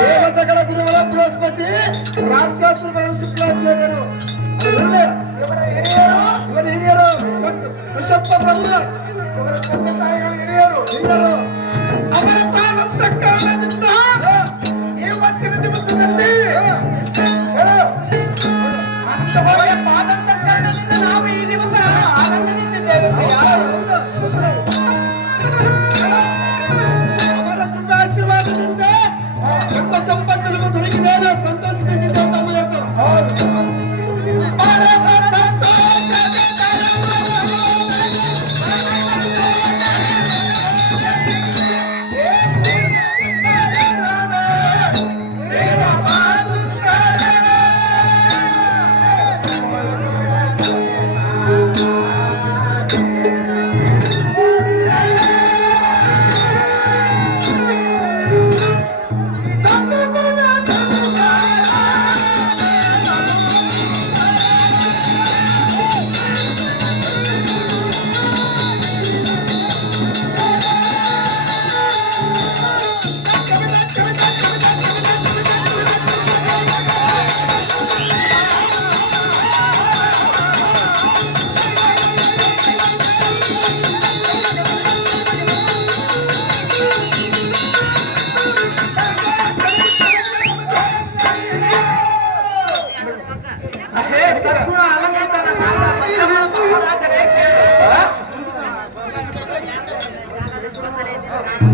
ದೇವತೆಗಳ ಗುರುಗಳ ಬೃಹಸ್ಪತಿ ರಾಕ್ಷಸರ ಶುಕ್ಲಾಚಾರ್ಯರು ಇವರ ಹಿರಿಯರು ವಿಷಪ್ಪ ಬ್ರಹ್ಮ ಹಿರಿಯರು ಅವರ ಪಾವಂತ ಕಾರಣದಿಂದ ಇವತ್ತಿನ ದಿವಸದಲ್ಲಿ ಅಂತವರ ಪಾವಂತ ಕಾರಣದಿಂದ ನಾವು ಈ ದಿವಸ ಆನಂದದಿಂದಿದ್ದೇವೆ. ಅವರ ಕೃಪಾಶೀರ್ವಾದದಿಂದ ನಮ್ಮ ಸಂಪತ್ತು ನಮ್ಮ ದೊರಕಿದ ಸಂತೋಷದಿಂದ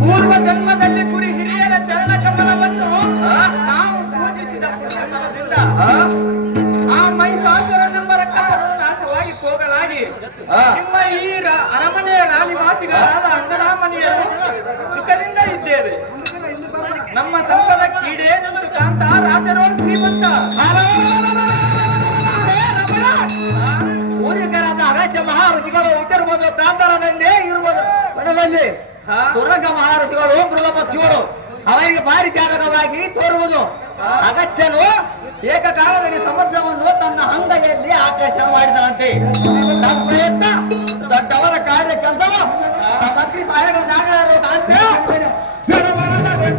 ಪೂರ್ವ ಜನ್ಮದಲ್ಲಿ ಕುರಿ ಹಿರಿಯರ ಚರಣ ಕಮಲವನ್ನು ನಾವು ಪೂಜಿಸಿದ ಪುಣ್ಯಫಲದಿಂದ ಆ ಮಹಿಷಾಸುರನೆಂಬ ರಾಕ್ಷಸನು ನಾಶವಾಗಿ ಹೋಗಲಾಗಿ ನಿಮ್ಮ ಈ ಅರಮನೆಯ ರಾಣಿವಾಸಿಗಳಾದ ಅಂಗರಾಮನಿಯರು ಸುಖದಿಂದ ಇದ್ದೇವೆ. ನಮ್ಮ ಸಂಪದ ಕೀಡೇನೆಂದು ಕಾಂತ ರಾಜರೋ ಶ್ರೀಮಂತ ಪೂರ್ವಿಕರಾದ ಅಗತ್ಯ ಮಹಾಋಷಿಗಳು ಇಟ್ಟಿರುವುದು ತಾಂತರದಲ್ಲೇ ಇರುವುದು ವನದಲ್ಲಿ ತುರಂಗ ಮಹಾಋಷಿಗಳು ಮೃಗ ಪಕ್ಷಿಗಳು ಅವರಿಗೆ ಪಾರಿಚಾರಕವಾಗಿ ತೋರುವುದು. ಅಗತ್ಯನು ಏಕಕಾಲದಲ್ಲಿ ಸಮುದ್ರವನ್ನು ತನ್ನ ಅಂಗೈಯಲ್ಲಿ ಆಕರ್ಷಣೆ ಮಾಡಿದನಂತೆ. ಪ್ರಯತ್ನ ದೊಡ್ಡವರ ಕಾರ್ಯ ಕೆಲಸವು ಸಹಾಯಕ